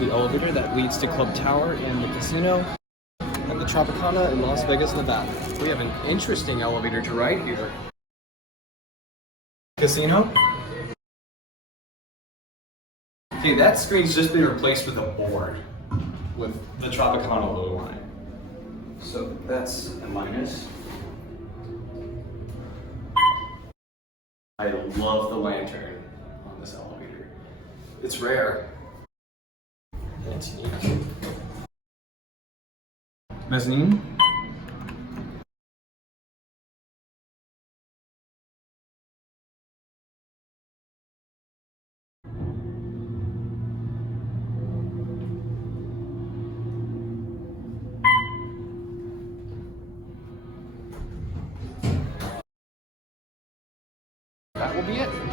the elevator that leads to Club Tower and the casino at the Tropicana in Las Vegas, Nevada. We have an interesting elevator to ride here. Casino? Okay, that screen's just been replaced with a board with the Tropicana logo on it. So that's a minus. I love the lantern on this elevator. It's rare. And it's unique. Mezzanine. That will be it.